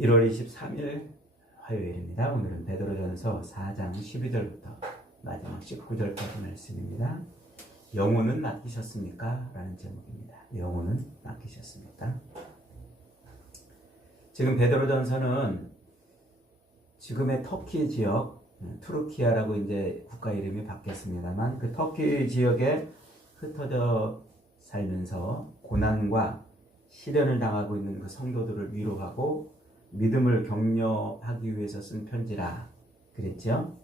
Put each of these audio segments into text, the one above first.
1월 23일 화요일입니다. 오늘은 베드로전서 4장 12절부터 마지막 19절까지 말씀입니다. 영혼은 맡기셨습니까? 라는 제목입니다. 영혼은 맡기셨습니까? 지금 베드로전서는 지금의 터키 지역, 투르키아라고 이제 국가 이름이 바뀌었습니다만 그 터키 지역에 흩어져 살면서 고난과 시련을 당하고 있는 그 성도들을 위로하고 믿음을 격려하기 위해서 쓴 편지라 그랬죠.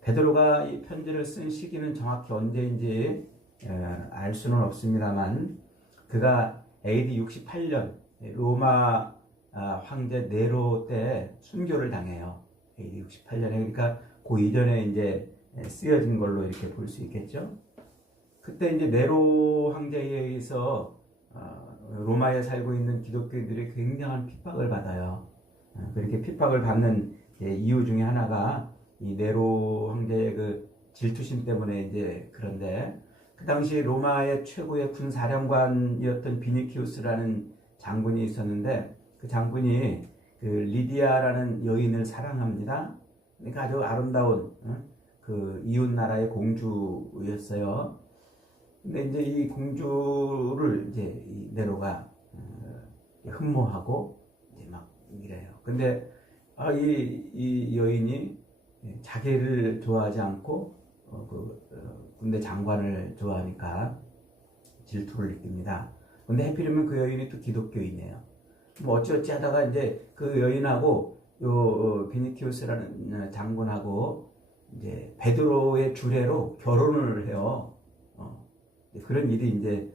베드로가 이 편지를 쓴 시기는 정확히 언제인지 알 수는 없습니다만 그가 AD 68년 로마 황제 네로 때 순교를 당해요. AD 68년에 그러니까 그 이전에 이제 쓰여진 걸로 이렇게 볼 수 있겠죠. 그때 이제 네로 황제에 의해서 로마에 살고 있는 기독교인들이 굉장한 핍박을 받아요. 그렇게 핍박을 받는 이유 중에 하나가 이 네로 황제의 그 질투심 때문에 이제 그런데 그 당시 로마의 최고의 군 사령관이었던 비니키우스라는 장군이 있었는데 그 장군이 그 리디아라는 여인을 사랑합니다. 그러니까 아주 아름다운 그 이웃 나라의 공주였어요. 근데 이제 이 공주를 이제 이 네로가 흠모하고 이제 막 이래요. 근데 이 여인이 자기를 좋아하지 않고 군대 장관을 좋아하니까 질투를 느낍니다. 근데 하필이면 그 여인이 또 기독교인이에요. 뭐 어찌어찌 하다가 이제 그 여인하고 요 비니키우스라는 장군하고 이제 베드로의 주례로 결혼을 해요. 그런 일이 이제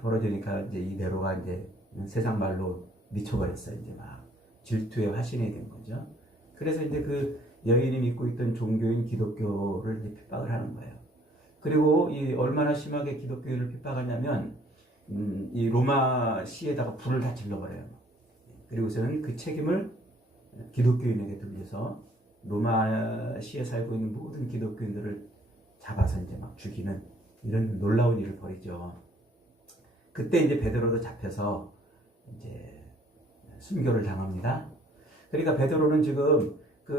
벌어지니까 이제 이 네로가 이제 세상 말로 미쳐버렸어요. 이제 막 질투의 화신이 된 거죠. 그래서 이제 그 여인이 믿고 있던 종교인 기독교를 이제 핍박을 하는 거예요. 그리고 이 얼마나 심하게 기독교인을 핍박하냐면 이 로마 시에다가 불을 다 질러버려요. 그리고서는 그 책임을 기독교인에게 돌려서 로마 시에 살고 있는 모든 기독교인들을 잡아서 이제 막 죽이는 이런 놀라운 일을 벌이죠. 그때 이제 베드로도 잡혀서 이제 순교를 당합니다. 그러니까 베드로는 지금 그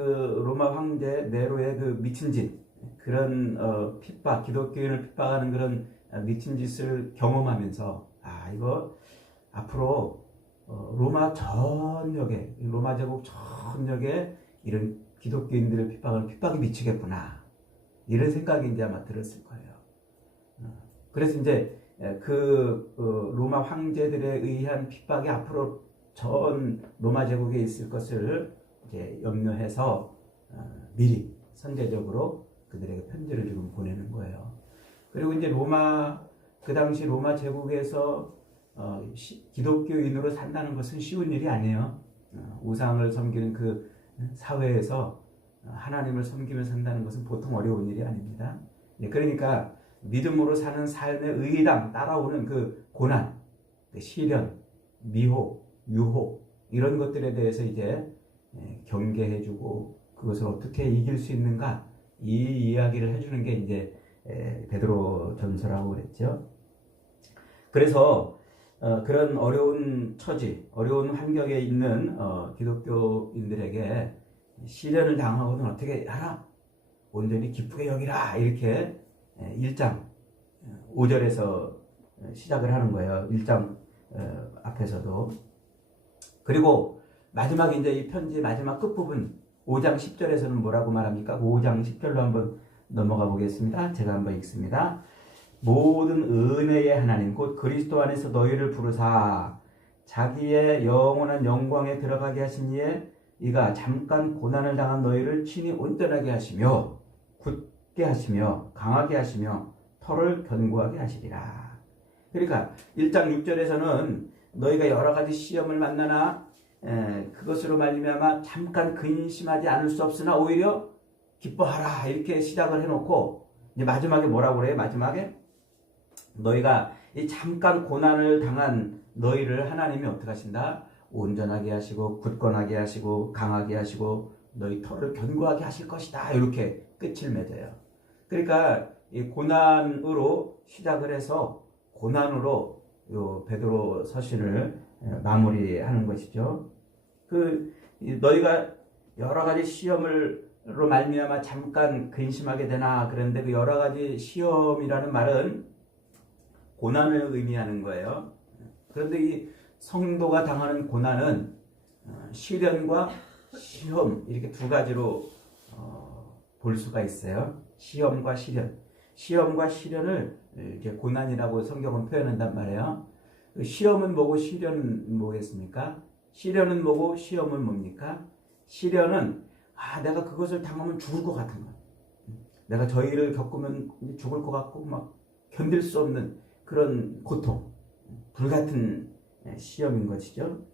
로마 황제 네로의 그 미친 짓, 그런 핍박, 기독교인을 핍박하는 그런 미친 짓을 경험하면서 이거 앞으로 로마 전역에, 로마 제국 전역에 이런 기독교인들을 핍박하는 핍박이 미치겠구나, 이런 생각이 이제 아마 들었을 거예요. 그래서 이제 그 로마 황제들에 의한 핍박이 앞으로 전 로마 제국에 있을 것을 이제 염려해서 미리 선제적으로 그들에게 편지를 지금 보내는 거예요. 그리고 이제 그 당시 로마 제국에서 기독교인으로 산다는 것은 쉬운 일이 아니에요. 우상을 섬기는 그 사회에서 하나님을 섬기며 산다는 것은 보통 어려운 일이 아닙니다. 그러니까 믿음으로 사는 삶의 의당 따라오는 그 고난, 그 시련, 미혹, 유혹, 이런 것들에 대해서 이제 경계해주고 그것을 어떻게 이길 수 있는가, 이 이야기를 해주는 게 이제 베드로 전서라고 그랬죠. 그래서 그런 어려운 처지, 어려운 환경에 있는 기독교인들에게 시련을 당하거든 어떻게 하라? 온전히 기쁘게 여기라, 이렇게 1장 5절에서 시작을 하는 거예요. 1장 앞에서도. 그리고 마지막에 이제 이 편지 마지막 끝부분 5장 10절에서는 뭐라고 말합니까? 5장 10절로 한번 넘어가 보겠습니다. 제가 한번 읽습니다. 모든 은혜의 하나님 곧 그리스도 안에서 너희를 부르사 자기의 영원한 영광에 들어가게 하신 이에 이가 잠깐 고난을 당한 너희를 친히 온전하게 하시며 굳게 하시며 강하게 하시며 터를 견고하게 하시리라. 그러니까 1장 6절에서는 너희가 여러 가지 시험을 만나나 그것으로 말미암아 잠깐 근심하지 않을 수 없으나 오히려 기뻐하라, 이렇게 시작을 해놓고 이제 마지막에 뭐라고 그래요? 마지막에 너희가 이 잠깐 고난을 당한 너희를 하나님이 어떻게 하신다? 온전하게 하시고 굳건하게 하시고 강하게 하시고 너희 터를 견고하게 하실 것이다, 이렇게 끝을 맺어요. 그러니까 이 고난으로 시작을 해서 고난으로 요 베드로 서신을 마무리하는 것이죠. 너희가 여러 가지 시험으로 말미암아 잠깐 근심하게 되나. 그런데 그 여러 가지 시험이라는 말은 고난을 의미하는 거예요. 그런데 이 성도가 당하는 고난은 시련과 시험, 이렇게 두 가지로 볼 수가 있어요. 시험과 시련. 시험과 시련을 이렇게 고난이라고 성경은 표현한단 말이에요. 시험은 뭐고 시련은 뭐겠습니까? 시련은 뭐고 시험은 뭡니까? 시련은 내가 그것을 당하면 죽을 것 같은 거. 내가 저 일을 겪으면 죽을 것 같고 막 견딜 수 없는 그런 고통, 불같은 시험인 것이죠.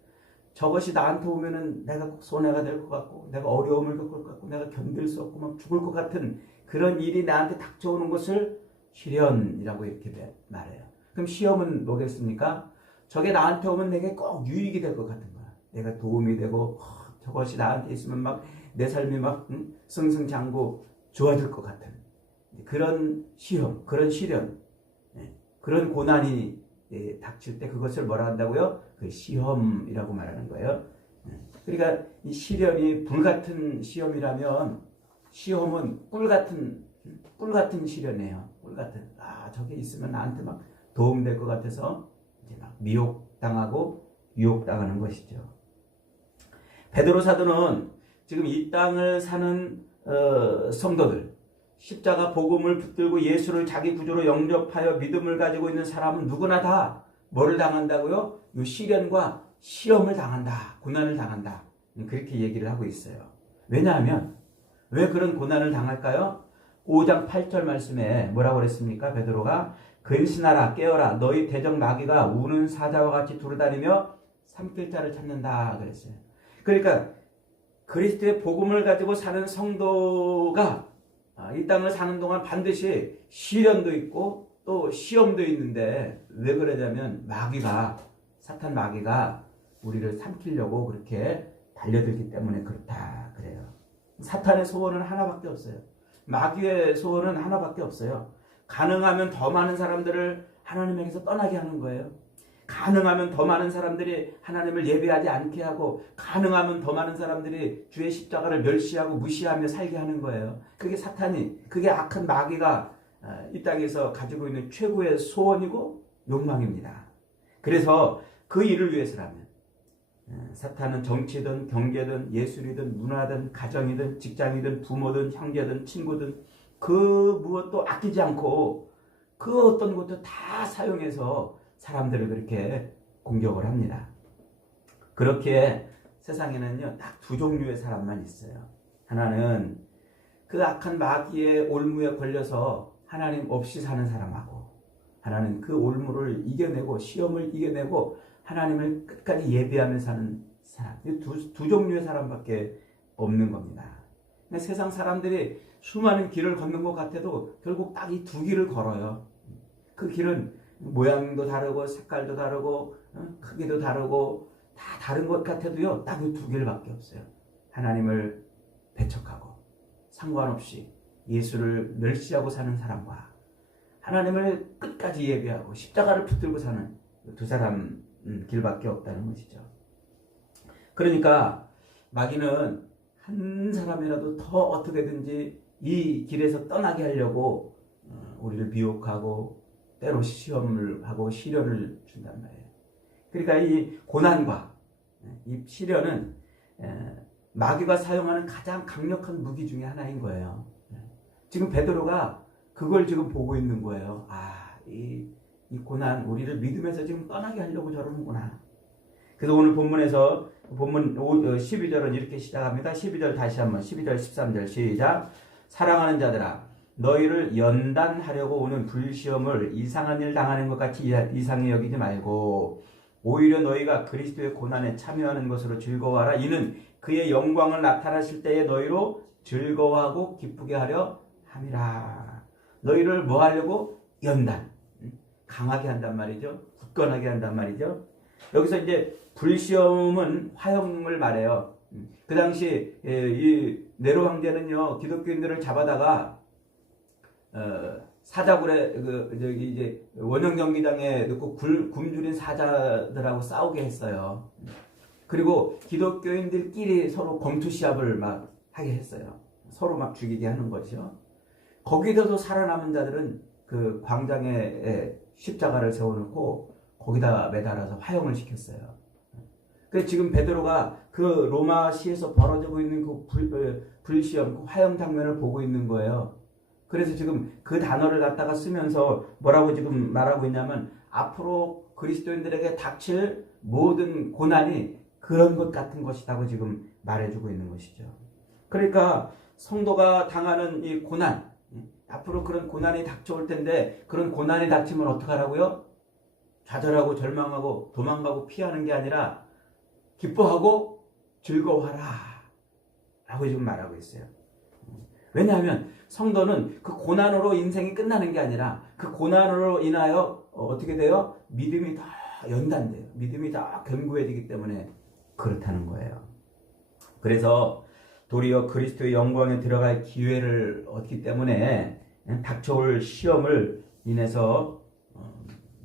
저것이 나한테 오면은 내가 꼭 손해가 될 것 같고, 내가 어려움을 겪을 것 같고, 내가 견딜 수 없고 막 죽을 것 같은 그런 일이 나한테 닥쳐오는 것을 시련이라고 이렇게 말해요. 그럼 시험은 뭐겠습니까? 저게 나한테 오면 내게 꼭 유익이 될 것 같은 거야. 내가 도움이 되고 저것이 나한테 있으면 막 내 삶이 막 승승장구 좋아질 것 같은 그런 시험, 그런 시련, 그런 고난이 닥칠 때 그것을 뭐라 한다고요? 그 시험이라고 말하는 거예요. 그러니까 이 시련이 불같은 시험이라면 시험은 꿀같은 시련이에요. 꿀같은. 저게 있으면 나한테 막 도움될 것 같아서 이제 막 미혹당하고 유혹당하는 것이죠. 베드로 사도는 지금 이 땅을 사는 성도들, 십자가 복음을 붙들고 예수를 자기 구주로 영접하여 믿음을 가지고 있는 사람은 누구나 다 뭐를 당한다고요? 이 시련과 시험을 당한다. 고난을 당한다. 그렇게 얘기를 하고 있어요. 왜냐하면 왜 그런 고난을 당할까요? 5장 8절 말씀에 뭐라고 그랬습니까? 베드로가 근신하라 깨어라 너희 대적 마귀가 우는 사자와 같이 두루다니며 삼킬 자를 찾는다 그랬어요. 그러니까 그리스도의 복음을 가지고 사는 성도가 이 땅을 사는 동안 반드시 시련도 있고 또 시험도 있는데 왜 그러냐면 사탄 마귀가 우리를 삼키려고 그렇게 달려들기 때문에 그렇다 그래요. 사탄의 소원은 하나밖에 없어요. 마귀의 소원은 하나밖에 없어요. 가능하면 더 많은 사람들을 하나님에게서 떠나게 하는 거예요. 가능하면 더 많은 사람들이 하나님을 예배하지 않게 하고 가능하면 더 많은 사람들이 주의 십자가를 멸시하고 무시하며 살게 하는 거예요. 그게 악한 마귀가 이 땅에서 가지고 있는 최고의 소원이고 욕망입니다. 그래서 그 일을 위해서라면 사탄은 정치든 경제든 예술이든 문화든 가정이든 직장이든 부모든 형제든 친구든 그 무엇도 아끼지 않고 그 어떤 것도 다 사용해서 사람들을 그렇게 공격을 합니다. 그렇게 세상에는요, 딱 두 종류의 사람만 있어요. 하나는 그 악한 마귀의 올무에 걸려서 하나님 없이 사는 사람하고, 하나는 그 올무를 이겨내고 시험을 이겨내고 하나님을 끝까지 예배하며 사는 사람. 두 종류의 사람밖에 없는 겁니다. 세상 사람들이 수많은 길을 걷는 것 같아도 결국 딱 이 두 길을 걸어요. 그 길은 모양도 다르고 색깔도 다르고 크기도 다르고 다 다른 것 같아도요, 딱 이 두 길밖에 없어요. 하나님을 배척하고 상관없이 예수를 멸시하고 사는 사람과 하나님을 끝까지 예배하고 십자가를 붙들고 사는 두 사람 길밖에 없다는 것이죠. 그러니까 마귀는 한 사람이라도 더 어떻게든지 이 길에서 떠나게 하려고 우리를 미혹하고 때로 시험을 하고 시련을 준단 말이에요. 그러니까 이 고난과 이 시련은 마귀가 사용하는 가장 강력한 무기 중에 하나인 거예요. 지금 베드로가 그걸 지금 보고 있는 거예요. 이 고난, 우리를 믿음에서 지금 떠나게 하려고 저러는구나. 그래서 오늘 본문에서 본문 12절은 이렇게 시작합니다. 12절 다시 한번 12절 13절 시작. 사랑하는 자들아 너희를 연단하려고 오는 불시험을 이상한 일 당하는 것 같이 이상히 여기지 말고 오히려 너희가 그리스도의 고난에 참여하는 것으로 즐거워하라. 이는 그의 영광을 나타나실 때에 너희로 즐거워하고 기쁘게 하려 함이라. 너희를 뭐 하려고? 연단. 강하게 한단 말이죠. 굳건하게 한단 말이죠. 여기서 이제 불시험은 화형을 말해요. 그 당시 이 네로 황제는요 기독교인들을 잡아다가 사자굴에 원형 경기장에 넣고 굶주린 사자들하고 싸우게 했어요. 그리고 기독교인들끼리 서로 검투 시합을 막 하게 했어요. 서로 막 죽이게 하는 거죠. 거기서도 살아남은 자들은 그 광장에 십자가를 세워놓고 거기다 매달아서 화형을 시켰어요. 그 지금 베드로가 그 로마시에서 벌어지고 있는 그 불시험, 그 화형 장면을 보고 있는 거예요. 그래서 지금 그 단어를 갖다가 쓰면서 뭐라고 지금 말하고 있냐면 앞으로 그리스도인들에게 닥칠 모든 고난이 그런 것 같은 것이라고 지금 말해주고 있는 것이죠. 그러니까 성도가 당하는 이 고난, 앞으로 그런 고난이 닥쳐올 텐데 그런 고난이 닥치면 어떡하라고요? 좌절하고 절망하고 도망가고 피하는 게 아니라 기뻐하고 즐거워하라 라고 지금 말하고 있어요. 왜냐하면 성도는 그 고난으로 인생이 끝나는 게 아니라 그 고난으로 인하여 어떻게 돼요? 믿음이 더 연단돼요. 믿음이 더 견고해지기 때문에 그렇다는 거예요. 그래서 도리어 그리스도의 영광에 들어갈 기회를 얻기 때문에 닥쳐올 시험을 인해서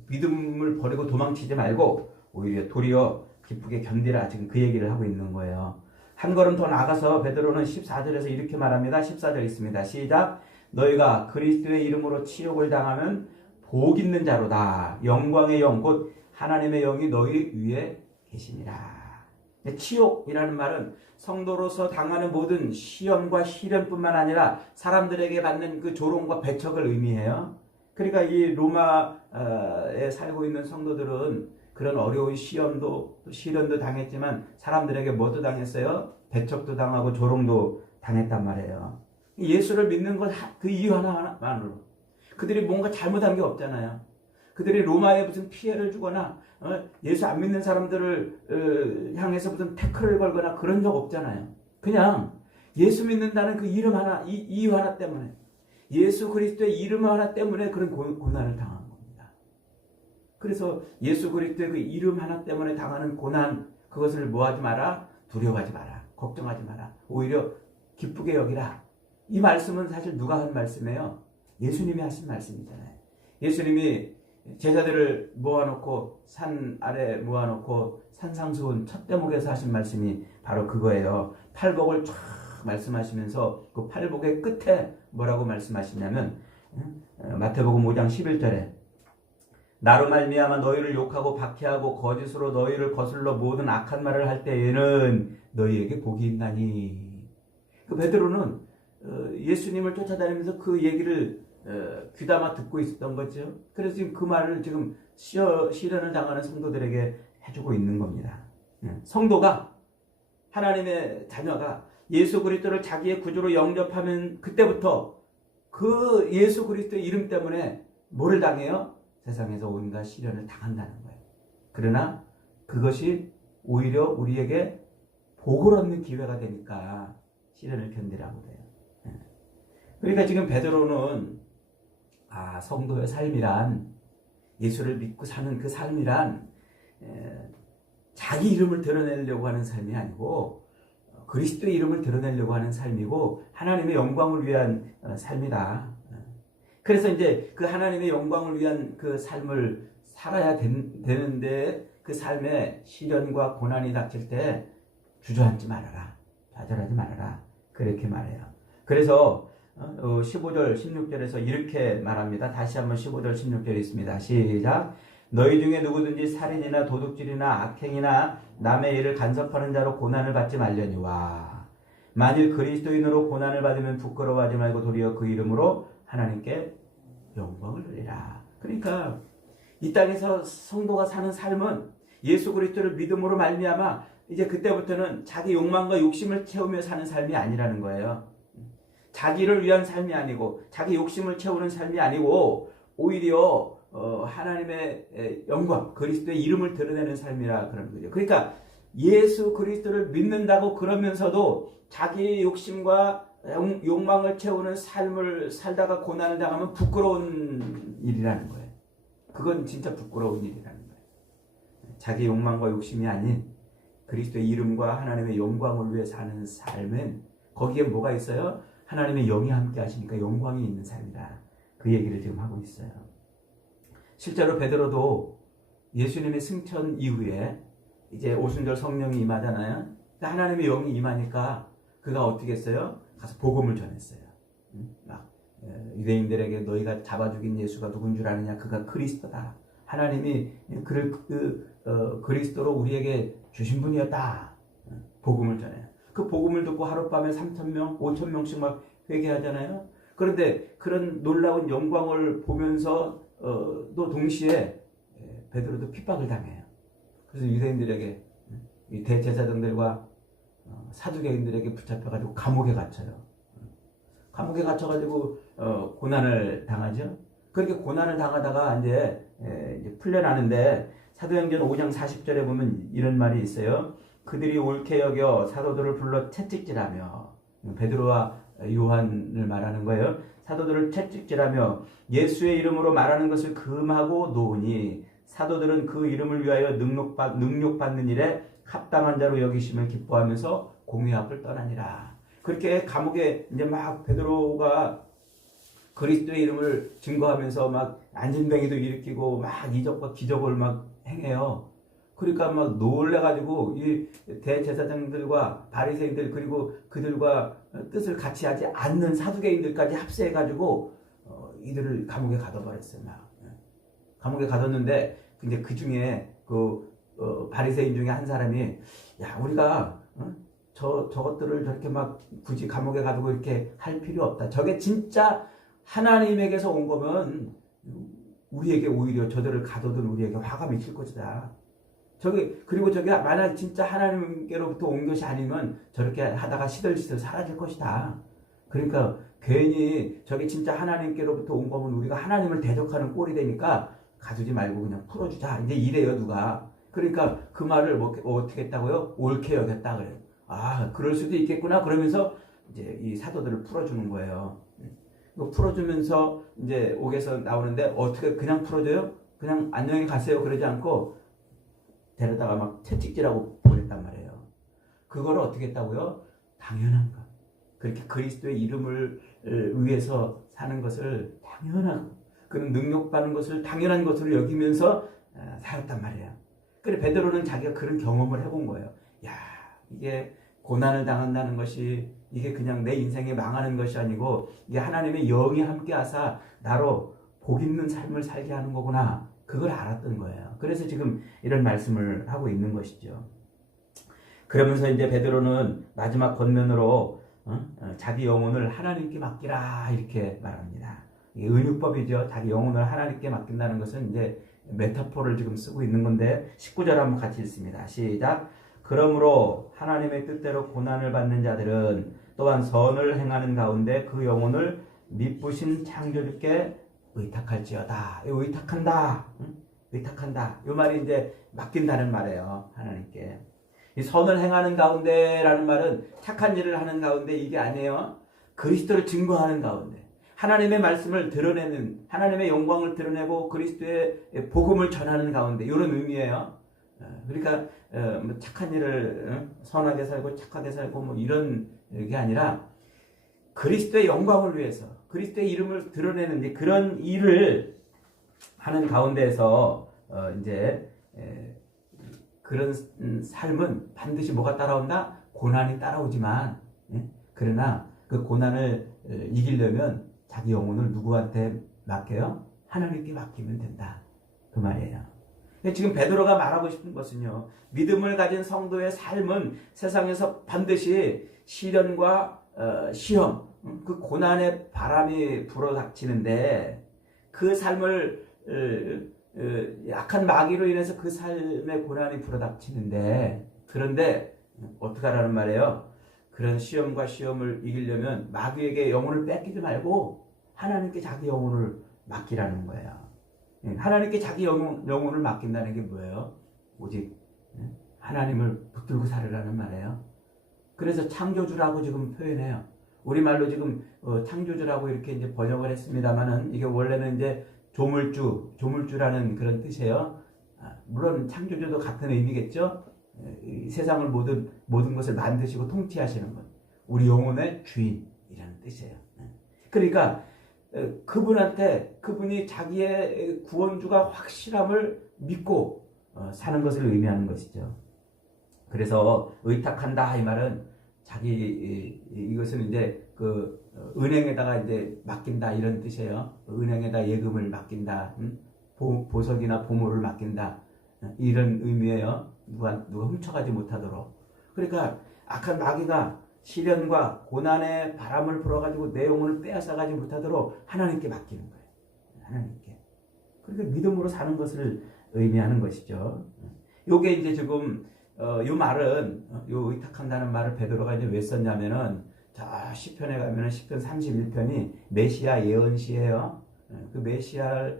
믿음을 버리고 도망치지 말고 오히려 도리어 기쁘게 견디라. 지금 그 얘기를 하고 있는 거예요. 한 걸음 더 나가서 베드로는 14절에서 이렇게 말합니다. 14절 있습니다. 시작. 너희가 그리스도의 이름으로 치욕을 당하면 복 있는 자로다. 영광의 영 곧 하나님의 영이 너희 위에 계시니라. 치욕이라는 말은 성도로서 당하는 모든 시험과 시련뿐만 아니라 사람들에게 받는 그 조롱과 배척을 의미해요. 그러니까 이 로마에 살고 있는 성도들은 그런 어려운 시험도 시련도 당했지만 사람들에게 뭐도 당했어요? 배척도 당하고 조롱도 당했단 말이에요. 예수를 믿는 것 그 이유 하나만으로 그들이 뭔가 잘못한 게 없잖아요. 그들이 로마에 무슨 피해를 주거나 예수 안 믿는 사람들을 향해서 무슨 태클을 걸거나 그런 적 없잖아요. 그냥 예수 믿는다는 그 이름 하나, 이유 하나 때문에 예수 그리스도의 이름 하나 때문에 그런 고난을 당한 겁니다. 그래서 예수 그리스도의 그 이름 하나 때문에 당하는 고난, 그것을 뭐하지 마라? 두려워하지 마라. 걱정하지 마라. 오히려 기쁘게 여기라. 이 말씀은 사실 누가 한 말씀이에요? 예수님이 하신 말씀이잖아요. 예수님이 제자들을 모아놓고 산 아래 모아놓고 산상수훈 첫 대목에서 하신 말씀이 바로 그거예요. 팔복을 쫙 말씀하시면서 그 팔복의 끝에 뭐라고 말씀하시냐면 마태복음 5장 11절에 나로 말미암아 너희를 욕하고 박해하고 거짓으로 너희를 거슬러 모든 악한 말을 할 때에는 너희에게 복이 있나니. 그 베드로는 예수님을 쫓아다니면서 그 얘기를 귀담아 듣고 있었던 거죠. 그래서 지금 그 말을 지금 시련을 당하는 성도들에게 해주고 있는 겁니다. 성도가 하나님의 자녀가 예수 그리스도를 자기의 구주로 영접하면 그때부터 그 예수 그리스도의 이름 때문에 뭐를 당해요? 세상에서 온갖 시련을 당한다는 거예요. 그러나 그것이 오히려 우리에게 복을 얻는 기회가 되니까 시련을 견디라고 그래요. 그러니까 지금 베드로는 성도의 삶이란 예수를 믿고 사는 그 삶이란 자기 이름을 드러내려고 하는 삶이 아니고 그리스도의 이름을 드러내려고 하는 삶이고 하나님의 영광을 위한 삶이다. 그래서 이제 그 하나님의 영광을 위한 그 삶을 살아야 되는데 그 삶에 시련과 고난이 닥칠 때 주저앉지 말아라. 좌절하지 말아라. 그렇게 말해요. 그래서 15절 16절에서 이렇게 말합니다. 다시 한번 15절 16절 있습니다. 시작. 너희 중에 누구든지 살인이나 도둑질이나 악행이나 남의 일을 간섭하는 자로 고난을 받지 말려니와 만일 그리스도인으로 고난을 받으면 부끄러워하지 말고 도리어 그 이름으로 하나님께 영광을 돌리라. 그러니까 이 땅에서 성도가 사는 삶은 예수 그리스도를 믿음으로 말미암아 이제 그때부터는 자기 욕망과 욕심을 채우며 사는 삶이 아니라는 거예요. 자기를 위한 삶이 아니고 자기 욕심을 채우는 삶이 아니고 오히려 하나님의 영광, 그리스도의 이름을 드러내는 삶이라 그런 거죠. 그러니까 예수 그리스도를 믿는다고 그러면서도 자기 욕심과 욕망을 채우는 삶을 살다가 고난을 당하면 부끄러운 일이라는 거예요. 그건 진짜 부끄러운 일이라는 거예요. 자기 욕망과 욕심이 아닌 그리스도의 이름과 하나님의 영광을 위해 사는 삶은 거기에 뭐가 있어요? 하나님의 영이 함께 하시니까 영광이 있는 삶이다. 그 얘기를 지금 하고 있어요. 실제로 베드로도 예수님의 승천 이후에 이제 오순절 성령이 임하잖아요. 하나님의 영이 임하니까 그가 어떻게 했어요? 가서 복음을 전했어요. 막 유대인들에게 너희가 잡아 죽인 예수가 누군 줄 아느냐? 그가 그리스도다. 하나님이 그를 그리스도로 우리에게 주신 분이었다. 복음을 전해요. 그 복음을 듣고 하룻밤에 3,000명, 5,000명씩 막 회개하잖아요. 그런데 그런 놀라운 영광을 보면서 또 동시에 베드로도 핍박을 당해요. 그래서 유대인들에게 이 대제사장들과 사두개인들에게 붙잡혀가지고 감옥에 갇혀요. 감옥에 갇혀가지고 고난을 당하죠. 그렇게 고난을 당하다가 이제 풀려나는데 사도행전 5장 40절에 보면 이런 말이 있어요. 그들이 옳게 여겨 사도들을 불러 채찍질하며, 베드로와 요한을 말하는 거예요. 사도들을 채찍질하며 예수의 이름으로 말하는 것을 금하고 놓으니 사도들은 그 이름을 위하여 능욕받는 일에 합당한 자로 여기심을 기뻐하면서 공회 앞을 떠나니라. 그렇게 감옥에 이제 막 베드로가 그리스도의 이름을 증거하면서 막 안진뱅이도 일으키고 막 이적과 기적을 막 행해요. 그러니까 막 놀래가지고 이 대제사장들과 바리새인들 그리고 그들과 뜻을 같이 하지 않는 사두개인들까지 합세해가지고 이들을 감옥에 가둬버렸어요. 막 감옥에 가뒀는데 근데 그 중에 바리새인 중에 한 사람이 야 우리가 저것들을 저렇게 막 굳이 감옥에 가두고 이렇게 할 필요 없다. 저게 진짜 하나님에게서 온 거면 우리에게 오히려 저들을 가둬둔 우리에게 화가 미칠 것이다. 그리고 저게 만약 진짜 하나님께로부터 온 것이 아니면 저렇게 하다가 시들시들 사라질 것이다. 그러니까 괜히 저게 진짜 하나님께로부터 온 거면 우리가 하나님을 대적하는 꼴이 되니까 가두지 말고 그냥 풀어주자. 이제 이래요 누가. 그러니까 그 말을 어떻게 했다고요? 옳게 여겼다 그래요. 아 그럴 수도 있겠구나. 그러면서 이제 이 사도들을 풀어주는 거예요. 풀어주면서 이제 옥에서 나오는데 어떻게 그냥 풀어줘요? 그냥 안녕히 가세요 그러지 않고 데려다가 막 채찍질하고 보냈단 말이에요. 그거를 어떻게 했다고요? 당연한 것. 그렇게 그리스도의 이름을 위해서 사는 것을 당연하고 그런 능력받는 것을 당연한 것으로 여기면서 살았단 말이에요. 그래 베드로는 자기가 그런 경험을 해본 거예요. 야 이게 고난을 당한다는 것이 이게 그냥 내 인생에 망하는 것이 아니고 이게 하나님의 영이 함께 하사 나로 복 있는 삶을 살게 하는 거구나. 그걸 알았던 거예요. 그래서 지금 이런 말씀을 하고 있는 것이죠. 그러면서 이제 베드로는 마지막 권면으로 자기 영혼을 하나님께 맡기라 이렇게 말합니다. 이게 은유법이죠. 자기 영혼을 하나님께 맡긴다는 것은 이제 메타포를 지금 쓰고 있는 건데 19절 한번 같이 읽습니다. 시작. 그러므로 하나님의 뜻대로 고난을 받는 자들은 또한 선을 행하는 가운데 그 영혼을 미쁘신 창조주께 의탁할지어다. 의탁한다. 의탁한다. 이 말이 이제 맡긴다는 말이에요. 하나님께. 이 선을 행하는 가운데라는 말은 착한 일을 하는 가운데 이게 아니에요. 그리스도를 증거하는 가운데. 하나님의 말씀을 드러내는, 하나님의 영광을 드러내고 그리스도의 복음을 전하는 가운데 이런 의미예요. 그러니까 착한 일을 선하게 살고 착하게 살고 뭐 이런 게 아니라 그리스도의 영광을 위해서 그리스도의 이름을 드러내는 그런 일을 하는 가운데에서 이제 그런 삶은 반드시 뭐가 따라온다? 고난이 따라오지만 그러나 그 고난을 이기려면 자기 영혼을 누구한테 맡겨요? 하나님께 맡기면 된다. 그 말이에요. 지금 베드로가 말하고 싶은 것은요. 믿음을 가진 성도의 삶은 세상에서 반드시 시련과 시험, 그 고난의 바람이 불어닥치는데 그 삶을 약한 마귀로 인해서 그 삶의 고난이 불어닥치는데 그런데 어떻게 하라는 말이에요? 그런 시험과 시험을 이기려면 마귀에게 영혼을 뺏기지 말고 하나님께 자기 영혼을 맡기라는 거예요. 하나님께 자기 영혼을 맡긴다는 게 뭐예요? 오직 하나님을 붙들고 살으라는 말이에요. 그래서 창조주라고 지금 표현해요. 우리말로 지금 창조주라고 이렇게 이제 번역을 했습니다만은 이게 원래는 이제 조물주라는 그런 뜻이에요. 물론 창조주도 같은 의미겠죠. 이 세상을 모든 것을 만드시고 통치하시는 분, 우리 영혼의 주인이라는 뜻이에요. 그러니까 그분이 자기의 구원주가 확실함을 믿고 사는 것을 의미하는 것이죠. 그래서 의탁한다 이 말은 이것은 이제 그 은행에다가 이제 맡긴다 이런 뜻이에요. 은행에다 예금을 맡긴다, 보석이나 보물을 맡긴다 이런 의미예요. 누가 훔쳐가지 못하도록. 그러니까 악한 마귀가 시련과 고난의 바람을 불어가지고 내 영혼을 빼앗아가지 못하도록 하나님께 맡기는 거예요. 하나님께. 그러니까 믿음으로 사는 것을 의미하는 것이죠. 요게 이제 지금 요 말은 요 의탁한다는 말을 베드로가 이제 왜 썼냐면은 저 시편에 가면은 시편 31편이 메시아 예언시예요. 그 메시아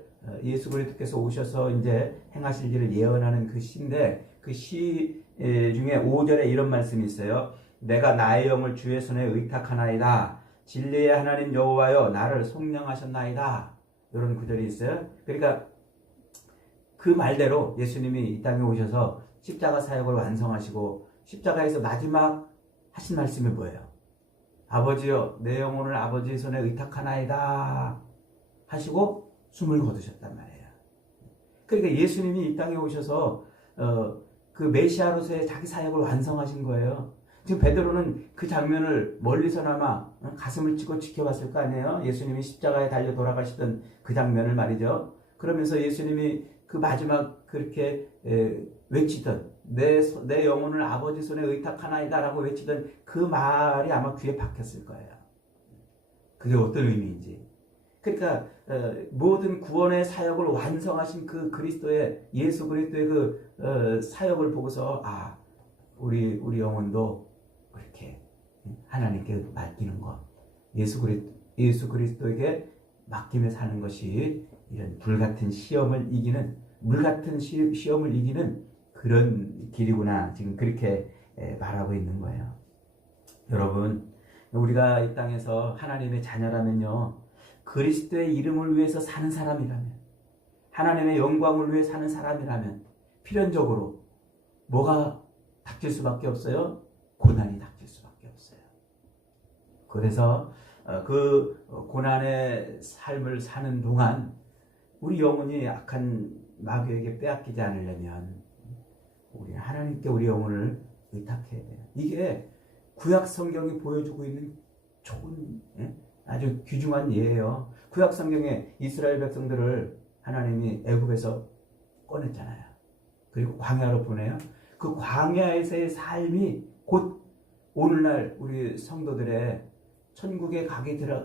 예수 그리스도께서 오셔서 이제 행하실 일을 예언하는 그 시인데 그 시 중에 5절에 이런 말씀이 있어요. 내가 나의 영을 주의 손에 의탁하나이다. 진리의 하나님 여호와여 나를 속량하셨나이다. 이런 구절이 있어요. 그러니까 그 말대로 예수님이 이 땅에 오셔서 십자가 사역을 완성하시고 십자가에서 마지막 하신 말씀이 뭐예요? 아버지여 내 영혼을 아버지의 손에 의탁하나이다 하시고 숨을 거두셨단 말이에요. 그러니까 예수님이 이 땅에 오셔서 그 메시아로서의 자기 사역을 완성하신 거예요. 지금 베드로는 그 장면을 멀리서나마 가슴을 치고 지켜봤을 거 아니에요. 예수님이 십자가에 달려 돌아가시던 그 장면을 말이죠. 그러면서 예수님이 그 마지막 그렇게 외치던 내 영혼을 아버지 손에 의탁하나이다 라고 외치던 그 말이 아마 귀에 박혔을 거예요. 그게 어떤 의미인지. 그러니까 모든 구원의 사역을 완성하신 그 그리스도의 예수 그리스도의 그 사역을 보고서 우리 영혼도 그렇게 하나님께 맡기는 것, 예수 그리스도에게 맡기며 사는 것이 이런 불같은 시험을 이기는 물같은 시험을 이기는 그런 길이구나. 지금 그렇게 말하고 있는 거예요. 여러분, 우리가 이 땅에서 하나님의 자녀라면요, 그리스도의 이름을 위해서 사는 사람이라면, 하나님의 영광을 위해 사는 사람이라면 필연적으로 뭐가 닥칠 수밖에 없어요? 고난이 닥칠 수밖에 없어요. 그래서 그 고난의 삶을 사는 동안 우리 영혼이 악한 마귀에게 빼앗기지 않으려면 우리는 하나님께 우리 영혼을 의탁해야 돼요. 이게 구약 성경이 보여주고 있는 좋은 아주 귀중한 예예요. 구약 성경에 이스라엘 백성들을 하나님이 애굽에서 꺼냈잖아요. 그리고 광야로 보내요. 그 광야에서의 삶이 곧 오늘날 우리 성도들의 천국에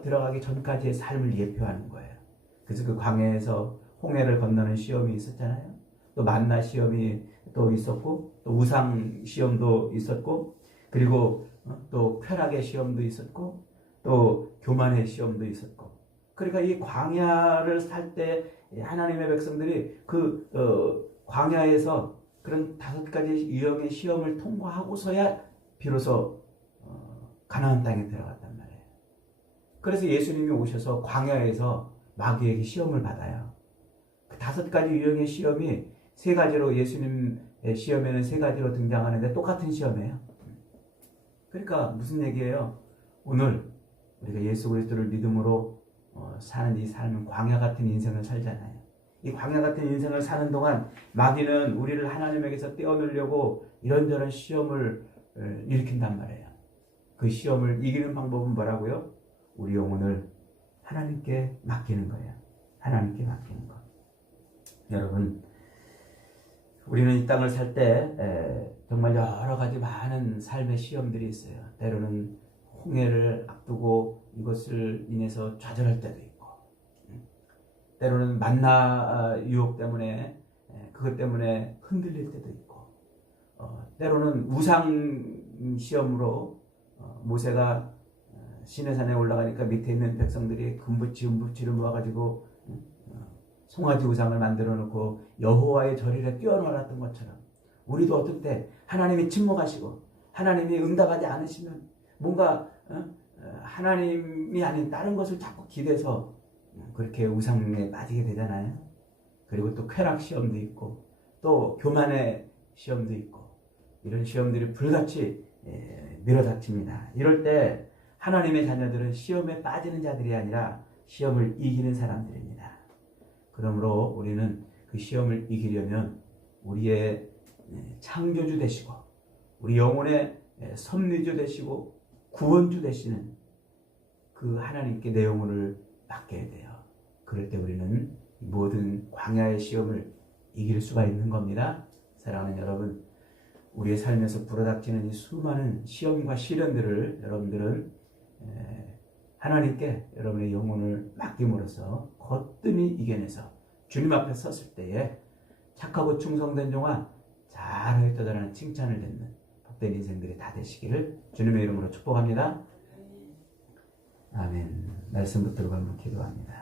들어가기 전까지의 삶을 예표하는 거예요. 그래서 그 광야에서 홍해를 건너는 시험이 있었잖아요. 또 만나 시험이 또 있었고, 또 우상 시험도 있었고, 그리고 또 쾌락의 시험도 있었고, 또 교만의 시험도 있었고. 그러니까 이 광야를 살 때 하나님의 백성들이 그 광야에서 그런 5가지 유형의 시험을 통과하고서야 비로소 가나안 땅에 들어갔단 말이에요. 그래서 예수님이 오셔서 광야에서 마귀에게 시험을 받아요. 그 5가지 유형의 시험이 3가지로 예수님의 시험에는 3가지로 등장하는데 똑같은 시험이에요. 그러니까 무슨 얘기예요? 오늘 우리가 예수 그리스도를 믿음으로 사는 이 삶은 광야 같은 인생을 살잖아요. 이 광야 같은 인생을 사는 동안 마귀는 우리를 하나님에게서 떼어놓으려고 이런저런 시험을 일으킨단 말이에요. 그 시험을 이기는 방법은 뭐라고요? 우리 영혼을 하나님께 맡기는 거예요. 하나님께 맡기는 것. 여러분, 우리는 이 땅을 살 때 정말 여러 가지 많은 삶의 시험들이 있어요. 때로는 홍해를 앞두고 이것을 인해서 좌절할 때도 있고, 때로는 만나 유혹 때문에 그것 때문에 흔들릴 때도 있고, 때로는 우상 시험으로 모세가 시내산에 올라가니까 밑에 있는 백성들이 금붙이를 모아가지고 송아지 우상을 만들어 놓고 여호와의 절일에 뛰어놀았던 것처럼 우리도 어떨 때 하나님이 침묵하시고 하나님이 응답하지 않으시면 뭔가 하나님이 아닌 다른 것을 자꾸 기대서 그렇게 우상에 빠지게 되잖아요. 그리고 또 쾌락 시험도 있고 또 교만의 시험도 있고 이런 시험들이 불같이 밀어닥칩니다. 이럴 때 하나님의 자녀들은 시험에 빠지는 자들이 아니라 시험을 이기는 사람들입니다. 그러므로 우리는 그 시험을 이기려면 우리의 창조주 되시고 우리 영혼의 섭리주 되시고 구원주 되시는 그 하나님께 내 영혼을 맡겨야 돼요. 그럴 때 우리는 모든 광야의 시험을 이길 수가 있는 겁니다. 사랑하는 여러분, 우리의 삶에서 불어닥치는 이 수많은 시험과 시련들을 여러분들은 하나님께 여러분의 영혼을 맡김으로써 거뜬히 이겨내서 주님 앞에 섰을 때에 착하고 충성된 종아 잘하였다라는 칭찬을 듣는 복된 인생들이 다 되시기를 주님의 이름으로 축복합니다. 아멘. 말씀 붙들고 한번 기도합니다.